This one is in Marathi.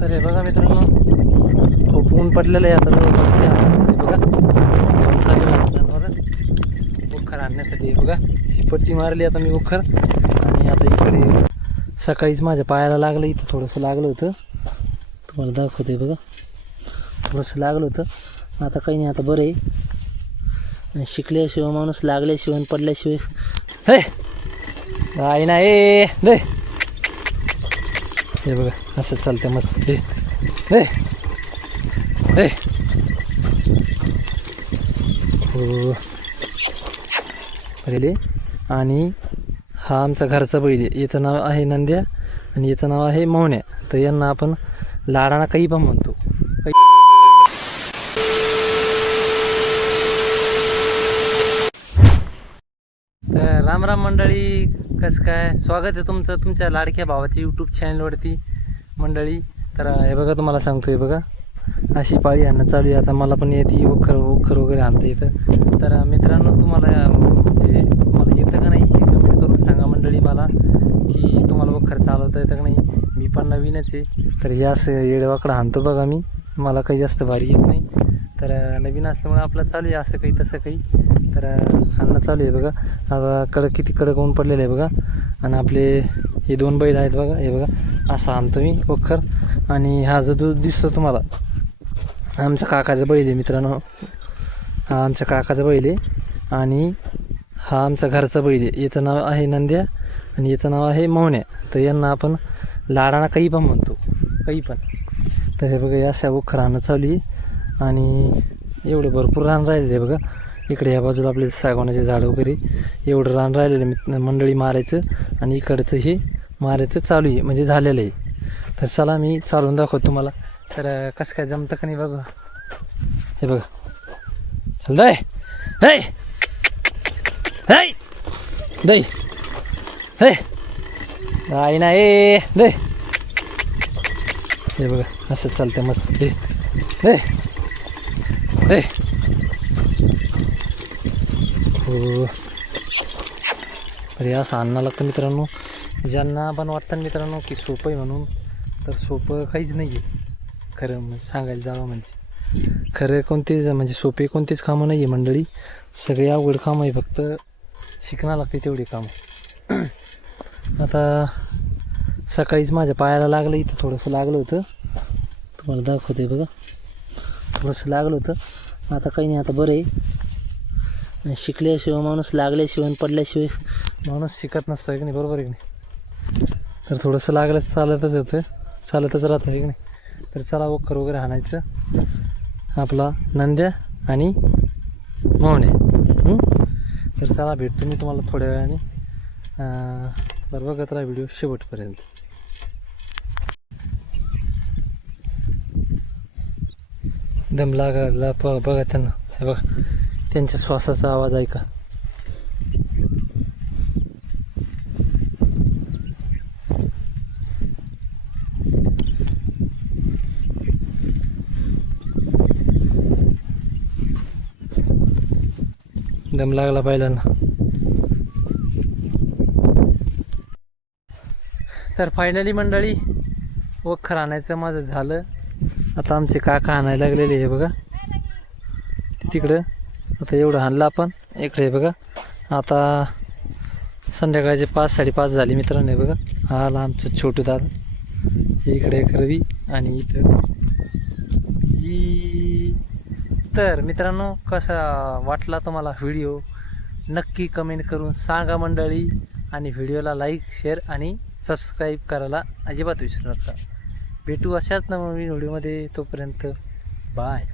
तर हे बघा मित्रांनो खूप ऊन पडलेलं आहे आता जवळपास बघा. घेऊन चालू आहे जनावर उखर आणण्यासाठी हे बघा. ही पट्टी मारली आता मी उखर. आणि आता इकडे सकाळीच माझ्या पायाला लागलं इथं थोडंसं लागलं होतं. तुम्हाला दाखवते बघा. थोडंसं लागलं होतं. आता काही नाही आता बरं आहे. आणि शिकल्याशिवाय माणूस लागल्याशिवाय पडल्याशिवाय हे! आई ना ए दे. हे बघा असं चालतं मस्त. हे दे दे हो. पहिले आणि हा आमचा घरचा बैल याचं नाव आहे नंद्या आणि याचं नाव आहे मौन्या तर यांना आपण लाडाना काही पण म्हणतो काही तर राम राम मंडळी कसं काय? स्वागत आहे तुमचं तुमच्या लाडक्या भावाच्या यूट्यूब चॅनलवरती मंडळी. तर हे बघा तुम्हाला सांगतो आहे बघा. अशी पाळी आणणं चालू आहे. आता मला पण येते वखर वखर वगैरे आणता येतं. तर मित्रांनो तुम्हाला म्हणजे मला येतं का नाही हे कमेंट करून सांगा मंडळी मला की तुम्हाला वखर चालवता येतं का नाही. मी पण नवीनच आहे. तर हे असं येडवाकडं आणतो बघा मी. मला काही जास्त भारी येत नाही. तर नवीन असल्यामुळे आपलं चालू आहे असं काही तसं काही. तर आणणं चालू आहे बघा. आता कडक किती कडक होऊन पडलेलं आहे बघा. आणि आपले हे दोन बैल आहेत बघा. हे बघा. असं आणतो मी वखर. आणि हा जो दूध दिसतो तुम्हाला आमच्या काकाचा बैल आहे मित्रांनो. हा आमच्या काकाचा बैल आहे. आणि हा आमचा घरचा बैल आहे. याचं नाव आहे नंद्या आणि याचं नाव आहे मौन्या तर यांना आपण लाडाना काही पण म्हणतो. काही पण. तर हे बघा अशा वखर आणणं चालू आहे. आणि एवढे भरपूर रान राहिलेले आहे बघा. इकडे या बाजूला आपले सागवानाचे झाड वगैरे. एवढं रान राहिलेलं मी- मंडळी मारायचं आणि इकडचं हे मारायचं चालू आहे म्हणजे झालेलं आहे. तर चला मी चालून दाखवतो तुम्हाला. तर कसं काय जमतं का नाही बघा. हे बघा. चल दय दय दय हय आई ना ए दे. हे बघा असं चालतं मस्त. दे. दे. तर या असं अन्ना लागतं मित्रांनो. ज्यांना पण वाटतं मित्रांनो की सोपं आहे म्हणून तर सोपं काहीच नाही आहे खरं म्हणजे सांगायला जावं म्हणजे. खरं कोणतेच म्हणजे सोपे कोणतेच कामं नाही आहे मंडळी. सगळे अवघड कामं आहे फक्त शिकणं लागते तेवढी कामं. आता सकाळीच माझ्या पायाला लागलं इथं थोडंसं लागलं होतं. तुम्हाला दाखवते बघा. थोडंसं लागलं होतं. आता काही नाही आता बरं आहे. शिकल्याशिवाय माणूस लागल्याशिवाय पडल्याशिवाय माणूस शिकत नसतो आहे की नाही? बरोबर आहे की नाही? तर थोडंसं लागलं चालतच होतं चालतच राहतं आहे की नाही? तर चला वखर वगैरे हाणायचं. आपला नंद्या आणि मोहने. तर चला भेटतो मी तुम्हाला थोड्या वेळाने. तर बघत राहा व्हिडिओ शेवटपर्यंत. दम लागायला बघा त्यांना. हे बघा. त्यांच्या श्वासाचा आवाज ऐका. दम लागला बैलांना तर फायनली मंडळी वखर आणायचं माझं झालं. आता आमचे काका आणायला लागलेले आहे बघा. तिकडं. आता एवढं आणलं आपण. इकडे बघा. आता संध्याकाळचे पाच साडेपाच झाले मित्रांनो हे बघा. हा आला आमचं छोटू दादा. इकडे करवी आणि इथं. तर मित्रांनो कसा वाटला तुम्हाला व्हिडिओ? नक्की कमेंट करून सांगा मंडळी. आणि व्हिडिओला लाईक शेअर आणि सबस्क्राईब करायला अजिबात विसरू नका. भेटू अशाच नवीन व्हिडिओमध्ये. तोपर्यंत बाय